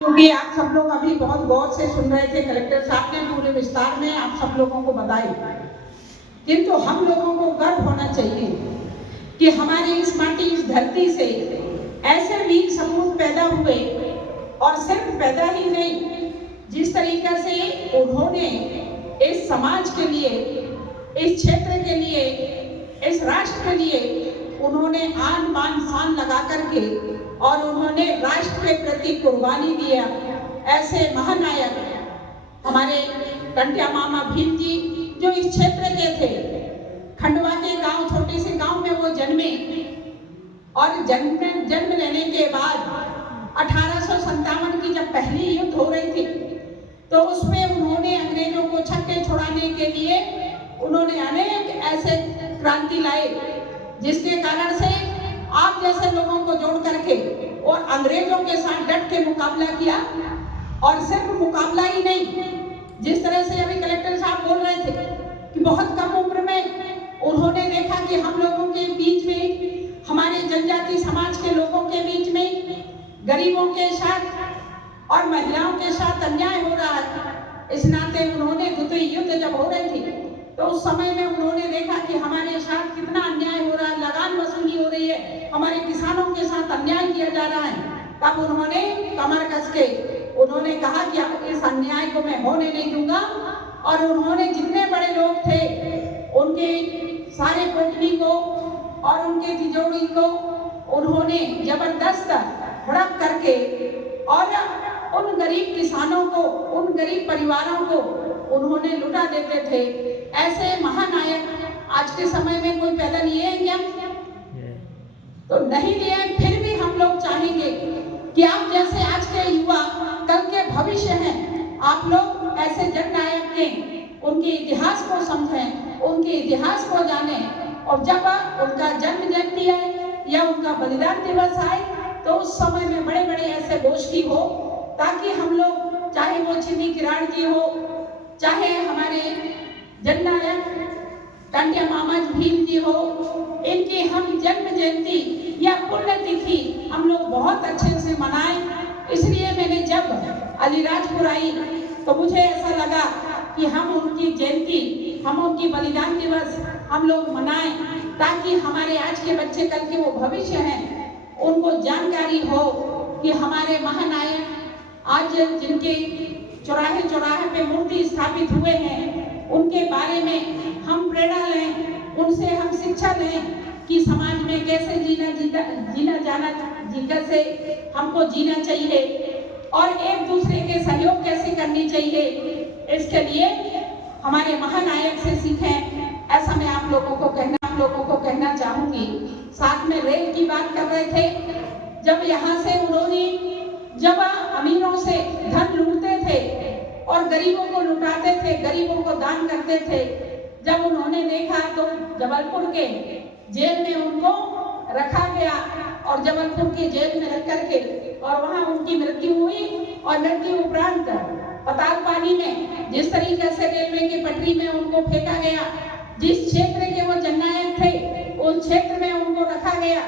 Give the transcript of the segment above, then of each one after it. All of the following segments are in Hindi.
क्योंकि आप सब लोग अभी बहुत गौर से सुन रहे थे, कलेक्टर साहब ने पूरे विस्तार में आप सब लोगों को बताई, किंतु हम लोगों को गर्व होना चाहिए कि हमारी इस माटी, इस धरती से ऐसे वीर सपूत पैदा हुए, और सिर्फ पैदा ही नहीं, जिस तरीके से उन्होंने इस समाज के लिए, इस क्षेत्र के लिए, इस राष्ट्र के लिए उन्होंने आन बान शान लगा करके और उन्होंने राष्ट्र के प्रति कुर्बानी दिया। ऐसे महानायक हमारे टंट्या मामा भीम जी, जो इस क्षेत्र के थे, खंडवा के गांव, छोटे से गांव में वो जन्मे, और जन्म लेने के बाद 1857 की जब पहली युद्ध हो रही थी, तो उसमें उन्होंने अंग्रेजों को छक्के छुड़ाने के लिए उन्होंने अनेक ऐसे क्रांति लाए, जिसके कारण से आप जैसे लोगों को जोड़ करके और अंग्रेजों के साथ डट के मुकाबला किया। और सिर्फ मुकाबला ही नहीं, जिस तरह से अभी कलेक्टर साहब बोल रहे थे कि बहुत कम उम्र में उन्होंने देखा कि हम लोगों के बीच में, हमारे जनजाति समाज के लोगों के बीच में गरीबों के साथ और महिलाओं के साथ अन्याय हो रहा है। इस नाते उन्होंने द्वितीय युद्ध जब हो रही थी, तो उस समय में उन्होंने देखा कि हमारे साथ कितना अन्याय हो रहा है, लगान वसूली हो रही है, हमारे किसानों के साथ अन्याय किया जा रहा है। तब उन्होंने कमर कस के उन्होंने कहा कि अब इस अन्याय को मैं होने नहीं दूंगा, और उन्होंने जितने बड़े लोग थे उनके सारे कोटनी को और उनके तिजोरी को उन्होंने जबरदस्त हड़प करके और उन गरीब किसानों को, उन गरीब परिवारों को उन्होंने लुटा देते थे। ऐसे महानायक आज के समय में कोई पैदा लिए हैं क्या? तो नहीं लिए। फिर भी हम लोग चाहेंगे कि आप जैसे आज के युवा कल के भविष्य हैं, आप लोग ऐसे जननायक के उनके इतिहास को समझें, उनके इतिहास को जानें, और जब उनका जन्म जयंती आए या उनका बलिदान दिवस आए, तो उस समय में बड़े बड़े ऐसे गोष्ठी हो, ताकि हम लोग, चाहे वो छिन्नी किराड़ जी हो, चाहे हमारे जननायक टंट्या मामा भीम जी हो, इनकी हम जन्म जयंती या पुण्यतिथि हम लोग बहुत अच्छे से मनाएं। इसलिए मैंने जब अलीराजपुर आई तो मुझे ऐसा लगा कि हम उनकी जयंती, हम उनकी बलिदान दिवस हम लोग मनाएं, ताकि हमारे आज के बच्चे, कल के वो भविष्य हैं, उनको जानकारी हो कि हमारे महानायक आज जिनके चौराहे चौराहे पे मूर्ति स्थापित हुए हैं, उनके बारे में हम प्रेरणा लें, उनसे हम शिक्षा लें कि समाज में कैसे जीना जाना, कैसे हमको जीना चाहिए और एक दूसरे के सहयोग कैसे करनी चाहिए। इसके लिए हमारे महानायक से सीखें, ऐसा मैं आप लोगों को कहना चाहूंगी। साथ में रेल की बात कर रहे थे, जब यहाँ से उन्होंने, जब अमीरों से धन लूटते थे और गरीबों को लुटाते थे, गरीबों को दान करते थे, जब उन्होंने देखा तो जबलपुर के जेल में उनको रखा गया, और जबलपुर के जेल में रख करके और वहां उनकी मृत्यु हुई, और मृत्यु उपरांत पताल पानी में जिस तरीके से रेलवे की पटरी में उनको फेंका गया, जिस क्षेत्र के वो जननायक थे उस क्षेत्र में उनको रखा गया,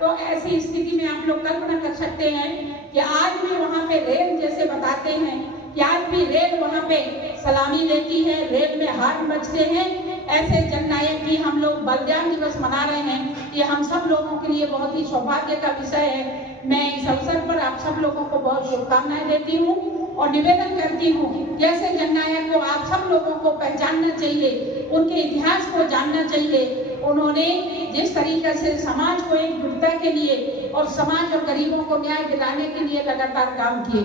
तो ऐसी स्थिति में आप लोग कल्पना कर सकते हैं कि आज भी वहां पे रेल, जैसे बताते हैं कि आज भी रेल वहां पे सलामी लेती है, रेल में हाथ बजते हैं। ऐसे जननायक की हम लोग बलिदान दिवस मना रहे हैं, ये हम सब लोगों के लिए बहुत ही सौभाग्य का विषय है। मैं इस अवसर पर आप सब लोगों को बहुत शुभकामनाएं देती हूँ और निवेदन करती हूँ, जैसे जननायक को आप सब लोगों को पहचानना चाहिए, उनके इतिहास को जानना चाहिए। उन्होंने जिस तरीके से समाज को एकजुटता के लिए और समाज और गरीबों को न्याय दिलाने के लिए लगातार काम किए।